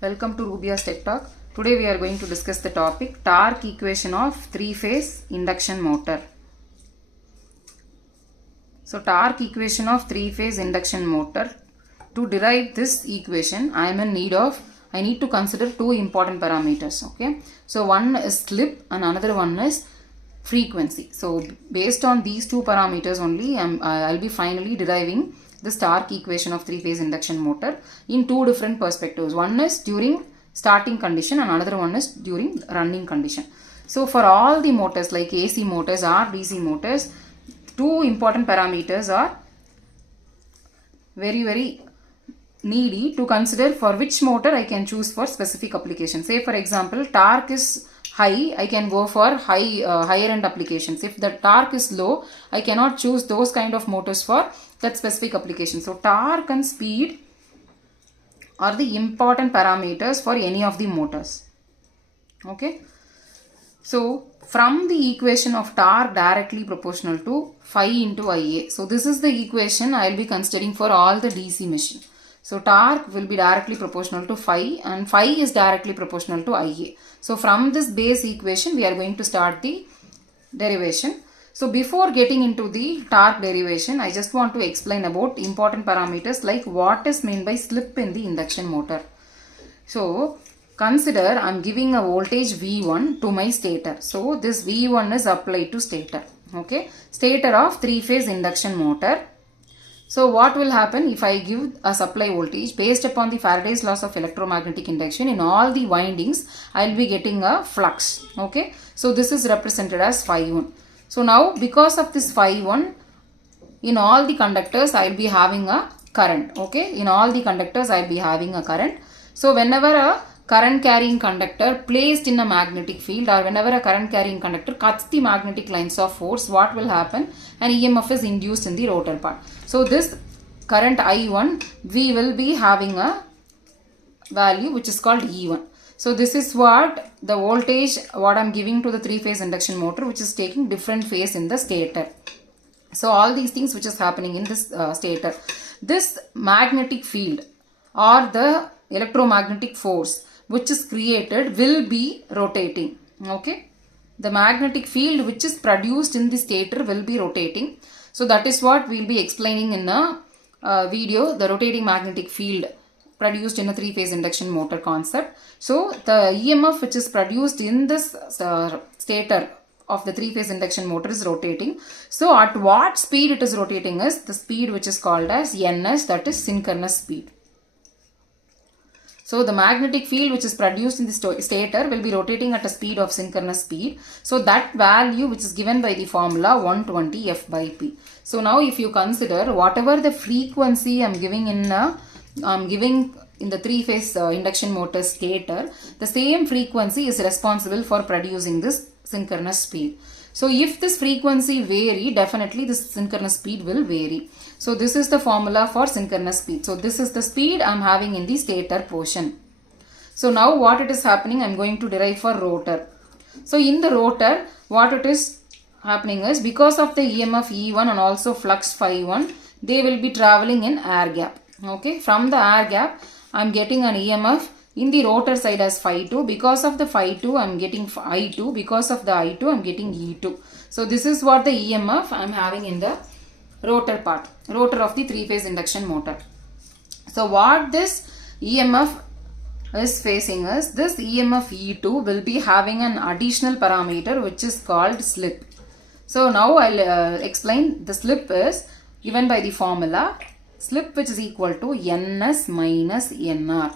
Welcome to Rubia's Tech Talk. Today we are going to discuss the topic torque equation of three-phase induction motor. So torque equation of three-phase induction motor. To derive this equation, I need to consider two important parameters. Okay. So one is slip and another one is frequency. So based on these two parameters only, I'll be finally deriving this torque equation of three-phase induction motor in two different perspectives. One is during starting condition and another one is during running condition. So for all the motors like AC motors or DC motors, two important parameters are very needy to consider for which motor I can choose for specific application. Say for example, torque is high, I can go for higher end applications. If the torque is low, I cannot choose those kind of motors for that specific application. So torque and speed are the important parameters for any of the motors. Okay. So from the equation of torque directly proportional to phi into Ia. So this is the equation I will be considering for all the DC machine. So torque will be directly proportional to phi and phi is directly proportional to Ia. So from this base equation we are going to start the derivation. So before getting into the torque derivation, I just want to explain about important parameters like what is meant by slip in the induction motor. So consider I am giving a voltage V1 to my stator. So this V1 is applied to stator. Okay, stator of three-phase induction motor. So what will happen if I give a supply voltage based upon the Faraday's laws of electromagnetic induction? In all the windings, I will be getting a flux. Okay, so this is represented as phi 1. So now because of this phi 1, in all the conductors I will be having a current. Okay, in all the conductors I will be having a current. So whenever a current carrying conductor placed in a magnetic field or whenever a current carrying conductor cuts the magnetic lines of force, what will happen? An EMF is induced in the rotor part. So this current I1, we will be having a value which is called E1. So this is what the voltage what I am giving to the three-phase induction motor, which is taking different phase in the stator. So all these things which is happening in this stator. This magnetic field or the electromagnetic force which is created will be rotating. Okay, the magnetic field which is produced in the stator will be rotating. So that is what we will be explaining in a video, the rotating magnetic field produced in a three-phase induction motor concept. So the EMF which is produced in this stator of the three-phase induction motor is rotating. So at what speed it is rotating is the speed which is called as ns, that is synchronous speed. So the magnetic field which is produced in the stator will be rotating at a speed of synchronous speed. So that value which is given by the formula 120 F by P. So now if you consider whatever the frequency I am giving in the three-phase induction motor stator, the same frequency is responsible for producing this synchronous speed. So if this frequency vary, definitely this synchronous speed will vary. So this is the formula for synchronous speed. So this is the speed I am having in the stator portion. So now what it is happening, I am going to derive for rotor. So in the rotor, what it is happening is because of the EMF E1 and also flux phi 1, they will be traveling in air gap. Okay, from the air gap, I am getting an EMF in the rotor side as phi 2. Because of the phi 2, I am getting I2. Because of the I2, I am getting E2. So this is what the EMF I am having in the rotor part, rotor of the three-phase induction motor. So what this EMF is facing is this EMF E2 will be having an additional parameter which is called slip. So now I'll explain. The slip is given by the formula slip which is equal to ns minus nr.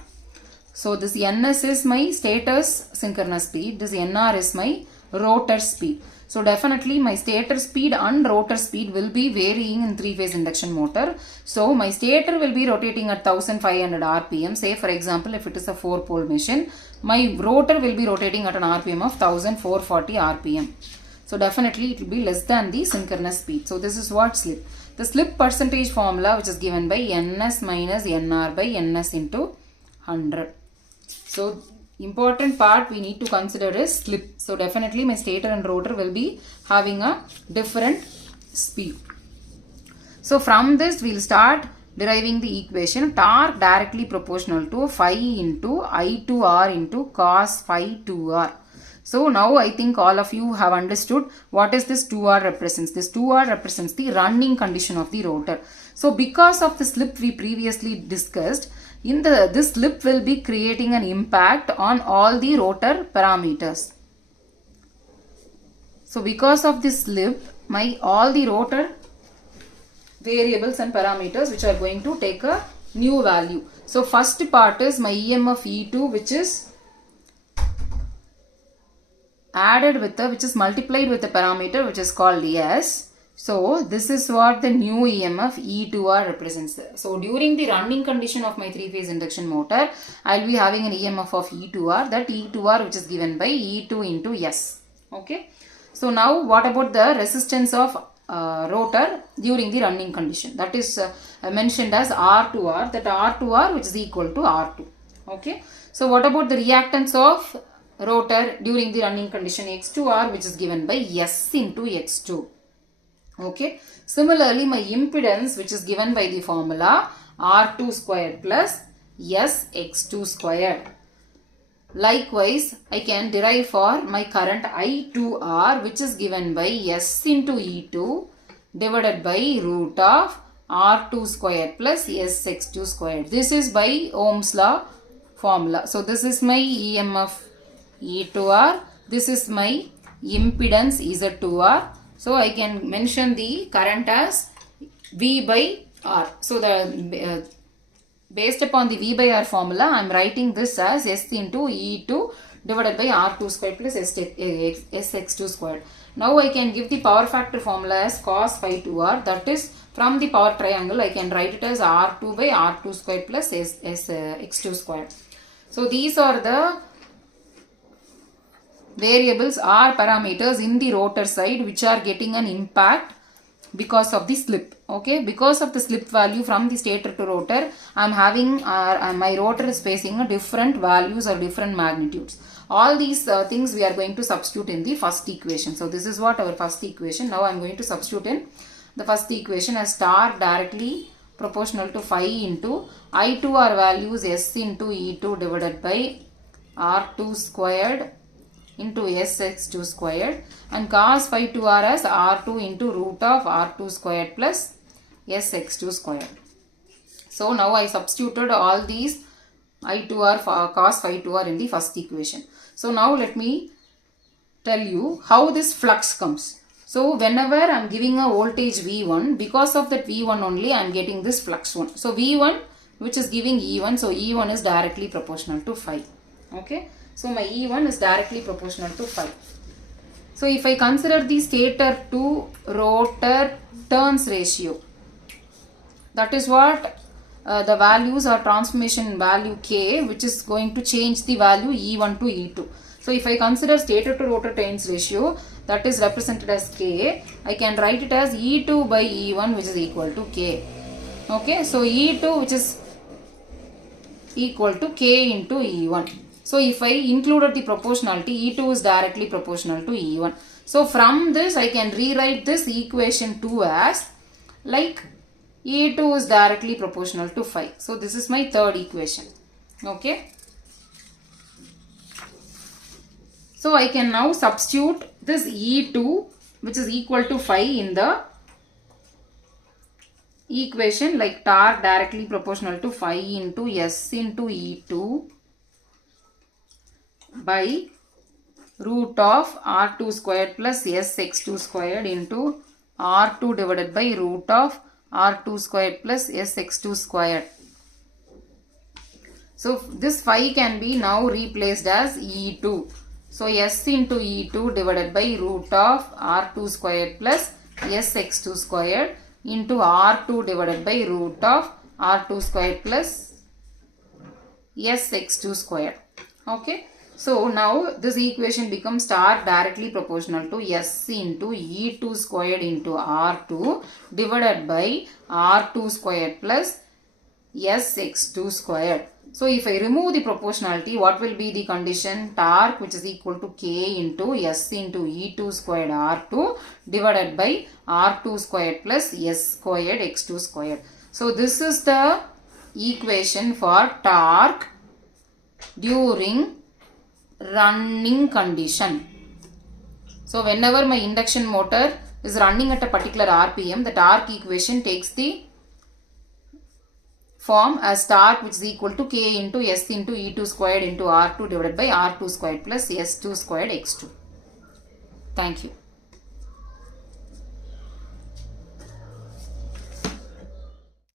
So this ns is my stator's synchronous speed, this nr is my rotor speed. So definitely my stator speed and rotor speed will be varying in three-phase induction motor. So my stator will be rotating at 1500 rpm. Say for example, if it is a 4-pole machine, my rotor will be rotating at an rpm of 1440 rpm. So definitely it will be less than the synchronous speed. So this is what slip. The slip percentage formula which is given by ns minus nr by ns into 100. So important part we need to consider is slip. So definitely my stator and rotor will be having a different speed. So from this we will start deriving the equation, torque directly proportional to phi into I2R into cos phi 2R. So now I think all of you have understood what is this 2R represents. This 2R represents the running condition of the rotor. So because of the slip we previously discussed, this slip will be creating an impact on all the rotor parameters. So because of this slip, all the rotor variables and parameters which are going to take a new value. So first part is my EMF E2, which is added with which is multiplied with the parameter which is called S. So this is what the new EMF E2R represents. So during the running condition of my 3-phase induction motor, I will be having an EMF of E2R, that E2R which is given by E2 into S. Okay. So now what about the resistance of rotor during the running condition? That is mentioned as R2R, that R2R which is equal to R2. Okay. So what about the reactance of rotor during the running condition? X2R which is given by S into X2. Okay. Similarly, my impedance which is given by the formula R2 squared plus S X2 squared. Likewise, I can derive for my current I2R which is given by S into E2 divided by root of R2 squared plus S X2 squared. This is by Ohm's law formula. So this is my EMF E2R. This is my impedance Z2R. So I can mention the current as V by R. So the based upon the V by R formula, I am writing this as S into E2 divided by R2 squared plus Sx2 squared. Now I can give the power factor formula as cos phi 2R. That is, from the power triangle, I can write it as R2 by R2 squared plus Sx2 squared. So these are the variables or parameters in the rotor side which are getting an impact because of the slip. Okay, because of the slip value from the stator to rotor, I am having my rotor is facing different values or different magnitudes. All these things we are going to substitute in the first equation. So this is what our first equation. Now I am going to substitute in the first equation as torque directly proportional to phi into I2R values S into E2 divided by R2 squared into Sx2 squared, and cos phi 2R as R2 into root of R2 squared plus Sx2 squared. So now I substituted all these I2R cos phi 2R in the first equation. So now let me tell you how this flux comes. So whenever I am giving a voltage V1, because of that V1 only I am getting this flux 1. So V1 which is giving E1, so E1 is directly proportional to phi. Okay. So my E1 is directly proportional to phi. So if I consider the stator to rotor turns ratio, that is what the values or transformation value K, which is going to change the value E1 to E2. So if I consider stator to rotor turns ratio, that is represented as K, I can write it as E2 by E1 which is equal to K. Okay, so E2 which is equal to K into E1. So if I included the proportionality, E2 is directly proportional to E1. So from this I can rewrite this equation 2 as like E2 is directly proportional to phi. So this is my third equation. Okay. So I can now substitute this E2 which is equal to phi in the equation, like torque directly proportional to phi into S into E2 by root of R2 squared plus Sx2 squared into R2 divided by root of R2 squared plus Sx2 squared. So this phi can be now replaced as E2. So S into E2 divided by root of R2 squared plus Sx2 squared into R2 divided by root of R2 squared plus Sx2 squared. Okay. So now this equation becomes torque directly proportional to S into E2 squared into R2 divided by R2 squared plus Sx2 squared. So if I remove the proportionality, what will be the condition? Torque which is equal to K into S into E2 squared R2 divided by R2 squared plus S squared X2 squared. So this is the equation for torque during running condition. So whenever my induction motor is running at a particular RPM, the torque equation takes the form as torque, which is equal to K into S into E2 squared into R2 divided by R2 squared plus S2 squared X2. Thank you.